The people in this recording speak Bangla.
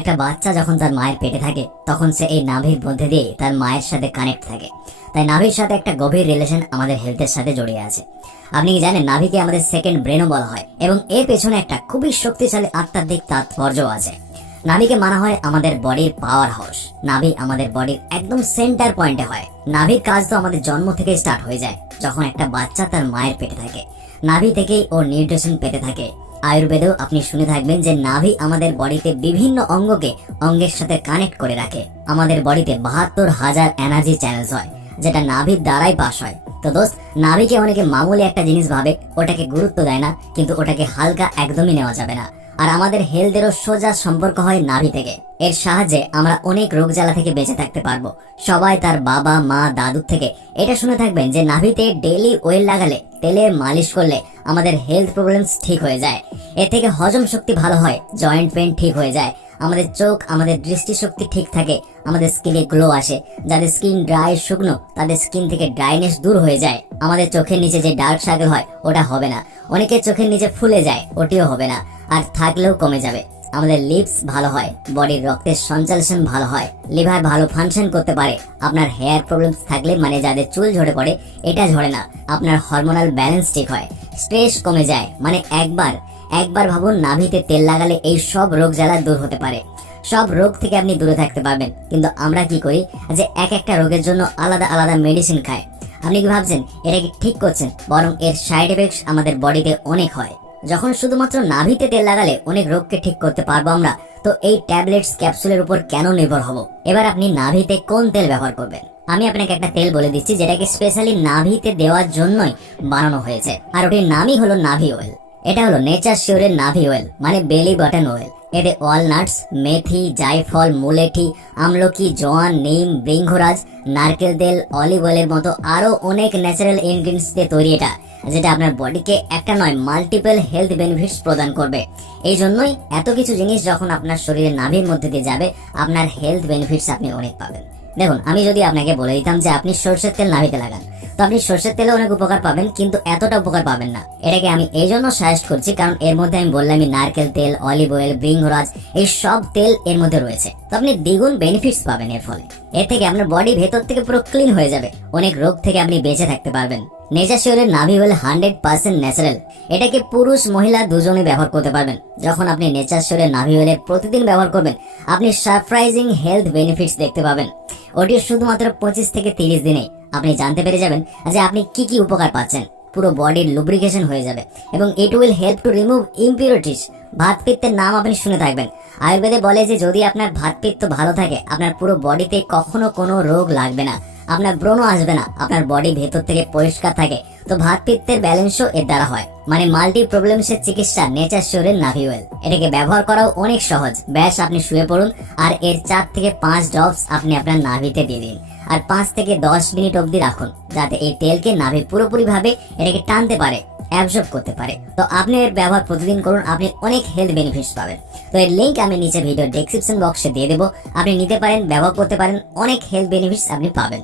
একটা বাচ্চা যখন তার মায়ের পেটে থাকে তখন সে এই নাভির মধ্যে দিয়ে তার মায়ের সাথে কানেক্ট থাকে। তাই নাভির সাথে একটা গভীর রিলেশন আমাদের হেলথের সাথে জড়িয়ে আছে। আপনি কি জানেন নাভিকে আমাদের সেকেন্ড ব্রেনও বলা হয় এবং এর পেছনে একটা খুবই শক্তিশালী আধ্যাত্মিক তাৎপর্য আছে। নাভিকে মানা হয় আমাদের বডির পাওয়ার হাউস। নাভি আমাদের বডির একদম সেন্টার পয়েন্টে হয়। নাভির কাজ তো আমাদের জন্ম থেকে স্টার্ট হয়ে যায় যখন একটা বাচ্চা তার মায়ের পেটে থাকে। নাভি থেকেই ও নিউট্রিশন পেতে থাকে। আয়ুর্বেদেও আপনি শুনে থাকবেন যে নাভি আমাদের বডিতে বিভিন্ন অঙ্গকে অঙ্গের সাথে কানেক্ট করে রাখে। আমাদের বডিতে 72,000 এনার্জি চ্যানেলস হয় যেটা নাভির দ্বারাই পাস হয়। তো দোস্ত, নাভিকে অনেকে মামুলি একটা জিনিস ভাবে, ওটাকে গুরুত্ব দেয় না, কিন্তু ওটাকে হালকা একদমই নেওয়া যাবে না। আর আমাদের হেলথেরও সোজা সম্পর্ক হয় নাভি থেকে। এর সাহায্যে আমরা অনেক রোগ জ্বালা থেকে বেঁচে থাকতে পারবো। সবাই তার বাবা মা দাদুর থেকে এটা শুনে থাকবেন যে নাভিতে ডেইলি অয়েল লাগালে, তেলের মালিশ করলে আমাদের হেলথ প্রবলেমস ঠিক হয়ে যায়। এর থেকে হজম শক্তি ভালো হয়, জয়েন্ট পেন ঠিক হয়ে যায়, আমাদের চোখ, আমাদের দৃষ্টিশক্তি ঠিক থাকে, আমাদের স্কিনে গ্লো আসে। যাদের স্কিন ড্রাই শুকনো তাদের স্কিন থেকে ড্রাইনেস দূর হয়ে যায়। আমাদের চোখের নিচে যে ডার্ক সার্কেল হয় ওটা হবে না। অনেকের চোখের নিচে ফুলে যায়, ওটিও হবে না, আর থাকলেও কমে যাবে। আমাদের লিপস ভালো হয়, বডির রক্তের সঞ্চালন ভালো হয়, লিভার ভালো ফাংশন করতে পারে। আপনার হেয়ার প্রবলেমস থাকলে, মানে যাদের চুল ঝরে পড়ে, এটা ঝরে না। আপনার হরমোনাল ব্যালেন্স ঠিক হয়, স্ট্রেস কমে যায়। মানে একবার ভাবুন, নাভিতে তেল লাগালে এই সব রোগ জ্বালা দূর হতে পারে। সব রোগ থেকে আপনি দূরে থাকতে পারবেন। কিন্তু আমরা কি করি যে একটা রোগের জন্য আলাদা আলাদা মেডিসিন খাই। আপনি কি ভাবছেন এটা কি ঠিক করছেন? বরং এর সাইড এফেক্টস আমাদের বডিতে অনেক হয়। যখন শুধুমাত্র নাভিতে তেল লাগালে অনেক রোগকে ঠিক করতে পারবো আমরা, তো এই ট্যাবলেটস ক্যাপসুলের উপর কেন নির্ভর হব? এবার আপনি নাভিতে কোন তেল ব্যবহার করবেন? আমি আপনাকে একটা তেল বলে দিচ্ছি যেটাকে স্পেশালি নাভিতে দেওয়ার জন্যই বানানো হয়েছে, আর ওটির নামই হলো নাভি অয়েল। এটা হলো নেচার শিওরের নাভি অয়েল, মানে বেলি বাটন অয়েল। এতে ওয়ালনাটস, মেথি, জায়ফল, মুলেঠি, আমলকি, জোয়ান, নিম, বৃঙ্গরাজ, নারকেল তেল, অলিভ অয়েলের মতো আরো অনেক ন্যাচারাল ইনগ্রিডিয়েন্টস দিয়ে তৈরি এটা, যেটা আপনার বডিকে একটা নয় মাল্টিপল হেলথ বেনিফিটস প্রদান করবে। এই জন্যই এত কিছু জিনিস যখন আপনার শরীরের নাভির মধ্যে দিয়ে যাবে, আপনার হেলথ বেনিফিটস আপনি অনেক পাবেন। দেখুন, আমি যদি আপনাকে বলে দিতাম যে আপনি সরষের তেল নাভিতে লাগান, তো আপনি সরষের তেলে অনেক উপকার পাবেন, কিন্তু এতটা উপকার পাবেন না। এটাকে আমি এই জন্য সাজেস্ট করছি কারণ এর মধ্যে আমি বললামই নারকেল তেল, অলিভ অয়েল, বৃঙ্গরাজ, এই সব তেল এর মধ্যে রয়েছে। তো আপনি দ্বিগুণ বেনিফিটস পাবেন এর ফলে। এর থেকে আপনার বডি ভেতর থেকে পুরো ক্লিন হয়ে যাবে, অনেক রোগ থেকে আপনি বেঁচে থাকতে পারবেন। নেচার শিওরের নাভি অয়েল 100% ন্যাচারাল। এটাকে পুরুষ মহিলা দুজনেই ব্যবহার করতে পারবেন। যখন আপনি নেচার শিওরের নাভি অয়েলের প্রতিদিন ব্যবহার করবেন, আপনি সারপ্রাইজিং হেলথ বেনিফিটস দেখতে পাবেন। ওটি শুধুমাত্র 25 থেকে 30 দিনে আপনি জানতে পেরে যাবেন যে আপনি কি কি উপকার পাচ্ছেন। পুরো বডির লুব্রিকেশন হয়ে যাবে এবং it will help to remove impurities. ভাতপিত্তের নাম আপনি শুনে থাকবেন। আয়ুর্বেদে বলে যে যদি আপনার ভাতপিত্ত ভালো থাকে, আপনার পুরো বডিতে কখনো কোনো রোগ লাগবে না, আপনার ব্রণ আসবে না, আপনার বডি ভেতর থেকে পরিষ্কার থাকে। তো ভাতপিত্তের ব্যালেন্সও এর দ্বারা হয়। মানে মাল্টি প্রবলেমসের চিকিৎসা নেচার শিওরের নাভি অয়েল। এটাকে ব্যবহার করাও অনেক সহজ। ব্যাস আপনি শুয়ে পড়ুন আর এর 4 থেকে 5 ড্রপস আপনি আপনার নাভিতে দিয়ে দিন, আর 5 থেকে 10 মিনিট অবধি রাখুন, যাতে এই তেলকে নাভি পুরোপুরি ভাবে এটাকে টানতে পারে, অ্যাবজর্ব করতে পারে। তো আপনি এর ব্যবহার প্রতিদিন করুন, আপনি অনেক হেলথ বেনিফিটস পাবেন। তো এর লিংক আমি নিচে ভিডিও ডেসক্রিপশন বক্সে দিয়ে দেবো, আপনি নিতে পারেন, ব্যবহার করতে পারেন, অনেক হেলথ বেনিফিটস আপনি পাবেন।